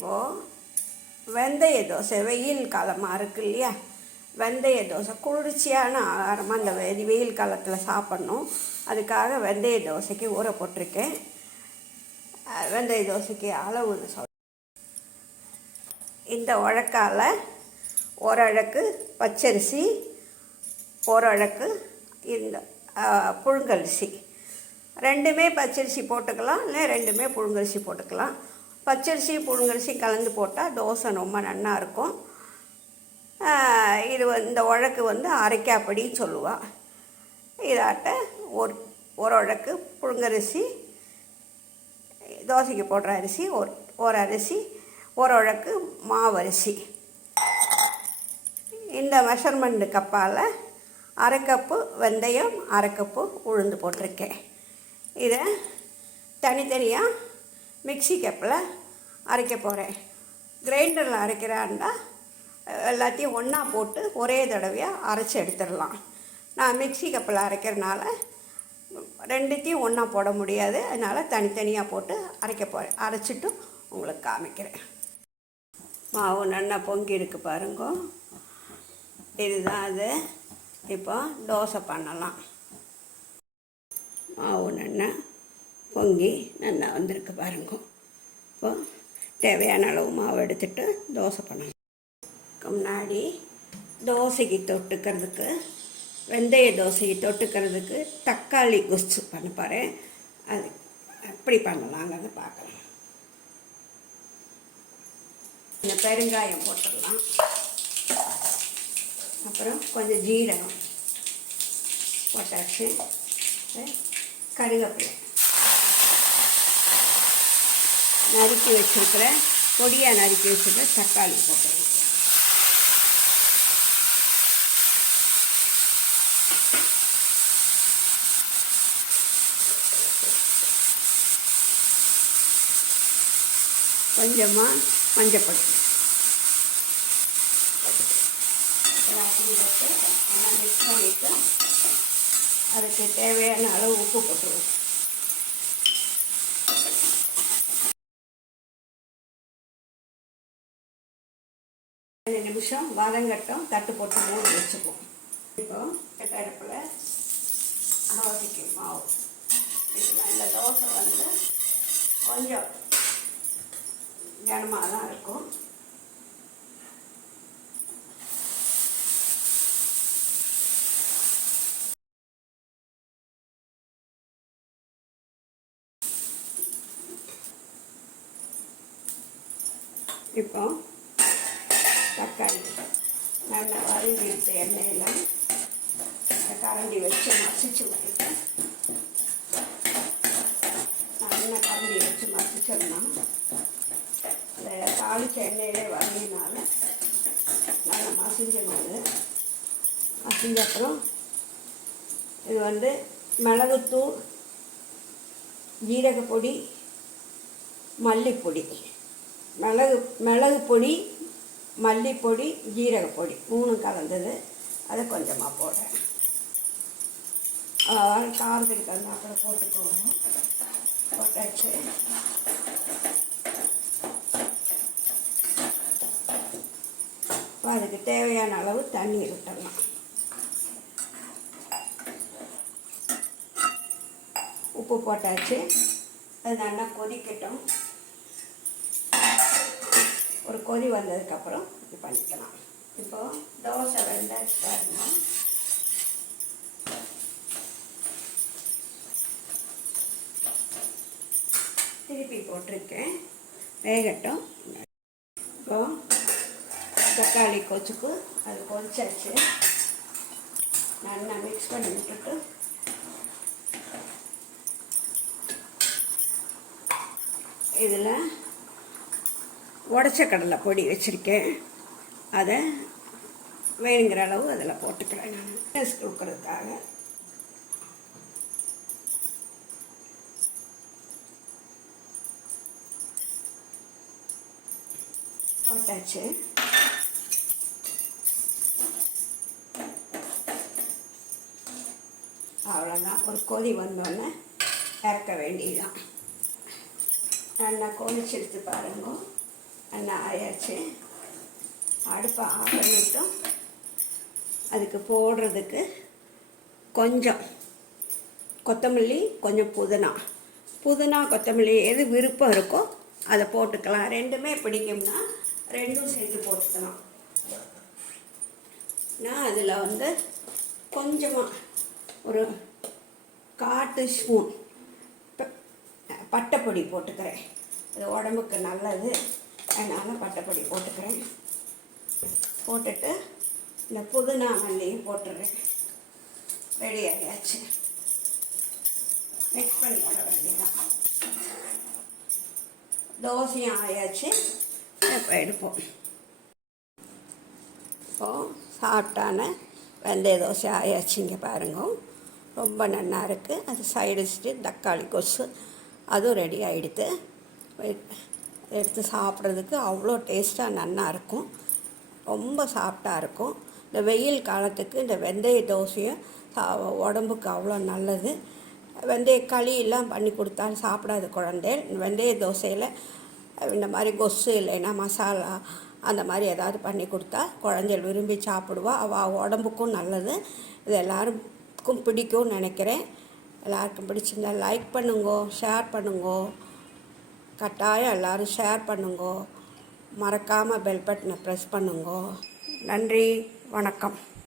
இப்போது வெந்தய தோசை வெயில் காலமாக இருக்குது இல்லையா, வெந்தய தோசை குளிர்ச்சியான ஆகாரமாக அந்த வெயில் காலத்தில் சாப்பிட்ணும். அதுக்காக வெந்தய தோசைக்கு ஊற போட்டிருக்கேன். வெந்தய தோசைக்கு அளவு இந்த உழக்கால் ஒரு அழகு பச்சரிசி, ஒரு அழகு இந்த புழுங்கரிசி, ரெண்டுமே பச்சரிசி போட்டுக்கலாம், இல்லை ரெண்டுமே புழுங்கரிசி போட்டுக்கலாம். பச்சரிசி புழுங்கரிசி கலந்து போட்டால் தோசை ரொம்ப நல்லா இருக்கும். இது இந்த உழக்கு அரைக்காப்படி சொல்லுவாள். இதாட்ட ஒரு உழக்கு புழுங்கரிசி, தோசைக்கு போடுற அரிசி ஒரு அரிசி, ஒரு உழக்கு மாவரிசி. இந்த மெஷர்மெண்ட் கப்பால் அரை கப்பு வெந்தயம், அரை கப்பு உளுந்து போட்டிருக்கேன். இதை தனித்தனியாக மிக்சி கப்பில் அரைக்க போகிறேன். கிரைண்டரில் அரைக்கிறாண்டா எல்லாத்தையும் ஒன்றா போட்டு ஒரே தடவையாக அரைச்சி எடுத்துடலாம். நான் மிக்சி கப்பில் அரைக்கிறனால ரெண்டுத்தையும் ஒன்றா போட முடியாது, அதனால் தனித்தனியாக போட்டு அரைக்க போகிறேன். அரைச்சிட்டு உங்களுக்கு காமிக்கிறேன். மாவு நல்லா பொங்கி இருக்குது பாருங்க. இதுதான் அது. இப்போ தோசை பண்ணலாம். மாவு நல்லா பொங்கி நல்லா வந்திருக்கு பாருங்க. இப்போ தேவையான அளவு மாவு எடுத்துகிட்டு தோசை பண்ணலாம். முன்னாடி தோசைக்கு தொட்டுக்கிறதுக்கு, வெந்தய தோசைக்கு தொட்டுக்கிறதுக்கு தக்காளி குஸ்து பண்ண போகிறேன். அது எப்படி பண்ணலாங்கிறத பார்க்கலாம். இந்த பெருங்காயம் போட்டுடலாம். அப்புறம் கொஞ்சம் ஜீரகம் போட்டாச்சு. கருவேப்பிலை நறுக்கி வச்சுருக்கிற பொடியாக நறுக்கி வச்சுருக்கிற தக்காளி போட்டுடலாம். கொஞ்சமாக மஞ்சப்பொடி எல்லாத்தையும் போட்டு நல்லா மிக்ஸ் பண்ணிவிட்டு அதுக்கு தேவையான அளவு உப்பு போட்டுருவோம். ரெண்டு நிமிஷம் வதங்கட்டும். தட்டு போட்டு மூடி வச்சுப்போம். இப்போ அடுப்பில் தோசைக்கு மாவு இதுதான். இந்த தோசை கொஞ்சம் கனமாக தான் இருக்கும். இப்போ தக்காளி நல்லா வதங்கி எடுத்த எண்ணெயில் கரண்டி வச்சு மசிச்சு வைப்பேன். நல்லா கரண்டி வச்சு மசிச்சோம்னா அந்த தாளிச்ச எண்ணெயிலே வதங்கினால நல்லா மசிஞ்சது. மசிஞ்ச அப்புறம் இது மிளகுத்தூள், ஜீரகப்பொடி, மல்லிப்பொடி, மிளகு பொடி, மல்லிப்பொடி, ஜீரகப்பொடி 3 கலந்தது. அதை கொஞ்சமாக போடுறேன். காரத்துக்கு தகுந்த அப்புறம் போட்டுக்கோங்க. போட்டாச்சு. அதுக்கு தேவையான அளவு தண்ணி விட்டுடலாம். உப்பு போட்டாச்சு. அது நல்லா கொதிக்கட்டும். ஒரு கொதி வந்ததுக்கப்புறம் இது பண்ணிக்கலாம். இப்போது தோசை வெந்தாச்சு பாருங்க. திருப்பி போட்டிருக்கேன், வேகட்டும். இப்போது தக்காளி கொச்சுக்கு அது கொதிச்சாச்சு. நல்லா மிக்ஸ் பண்ணி விட்டுட்டு இதில் உடச்ச கடலை பொடி வச்சுருக்கேன். அதை வேணுங்கிற அளவு அதில் போட்டுக்கிறேன். நான் டேஸ்ட் கொடுக்குறதுக்காக போட்டாச்சு. அவ்வளோதான். ஒரு கொதி வந்தோடனே இறக்க வேண்டியதுதான். நல்லா கொதிச்சு எடுத்து பாருங்க. எண்ணெய் ஆயாச்சு. அடுப்பை ஆஃப் பண்ணிட்டோம். அதுக்கு போடுறதுக்கு கொஞ்சம் கொத்தமல்லி, கொஞ்சம் புதினா கொத்தமல்லி எது விருப்பம் இருக்கோ அதை போட்டுக்கலாம். ரெண்டுமே பிடிக்கும்னா ரெண்டும் சேர்த்து போட்டுக்கலாம். நான் அதில் கொஞ்சமாக ஒரு 1/4 டீஸ்பூன் பட்டைப்பொடி போட்டுக்கிறேன். அது உடம்புக்கு நல்லது, அதனால் பட்டைப்பொடி போட்டுக்கிறேன். போட்டுட்டு இந்த புதினா மல்லியும் போட்டுடுறேன். ரெடி ஆகியாச்சு. மிக்ஸ் பண்ணி போட வேண்டியதான். தோசையும் ஆயாச்சு. இப்போ எடுப்போம். இப்போது சாப்பிட்டான வெந்தய தோசை ஆயாச்சுங்க பாருங்க. ரொம்ப நல்லா இருக்குது. அது சைடு வச்சுட்டு தக்காளி கொசு அதுவும் ரெடி ஆகிடுது. எடுத்து சாப்பிட்றதுக்கு அவ்வளோ டேஸ்ட்டாக நல்லா இருக்கும். ரொம்ப சாஃப்டாக இருக்கும். இந்த வெயில் காலத்துக்கு இந்த வெந்தய தோசையும் உடம்புக்கு அவ்வளோ நல்லது. வெந்தய களியெல்லாம் பண்ணி கொடுத்தாலும் சாப்பிடாத குழந்தை வெந்தய தோசையில் இந்த மாதிரி கொசு இல்லைன்னா மசாலா அந்த மாதிரி ஏதாவது பண்ணி கொடுத்தா குழந்தைகள் விரும்பி சாப்பிடுவா. அவள் உடம்புக்கும் நல்லது. இது எல்லாருக்கும் பிடிக்கும்னு நினைக்கிறேன். எல்லாருக்கும் பிடிச்சிருந்தா லைக் பண்ணுங்கோ, ஷேர் பண்ணுங்கோ. கட்டாயம் எல்லோரும் ஷேர் பண்ணுங்கோ. மறக்காமல் பெல் பட்டனை ப்ரெஸ் பண்ணுங்கோ. நன்றி, வணக்கம்.